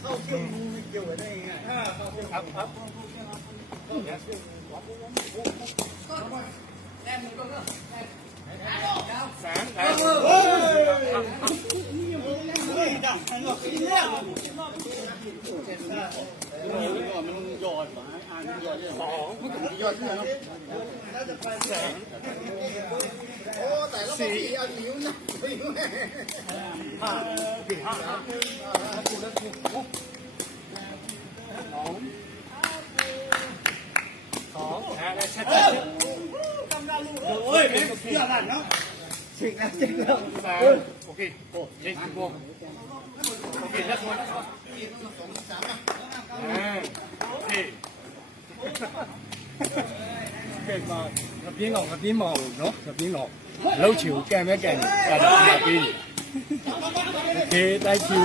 เข้าเกี่ยวมือไม่เกี่ยวได้ไงครับครับแต้มมือก็แสนแต้มมือเฮ้ยดังมันหลอกกินเนี่ยมันยอดหมาอ่านยอดสองยอดเท่าไหร่แสนโอ้แต่ละสี่อันนิ้วนะห้าสองอะไรชัดโอ้ยเยอะขนาดเนาะสิแล้วสิแล้วโอเคโอ้เช็คโอเคแล้วคนโอเคเก่งมากกับพี่น้องกับพี่หมอเนาะกับพี่น้องแล้วฉิวแกไม่แก่งแต่กับพี่โอเคได้คิว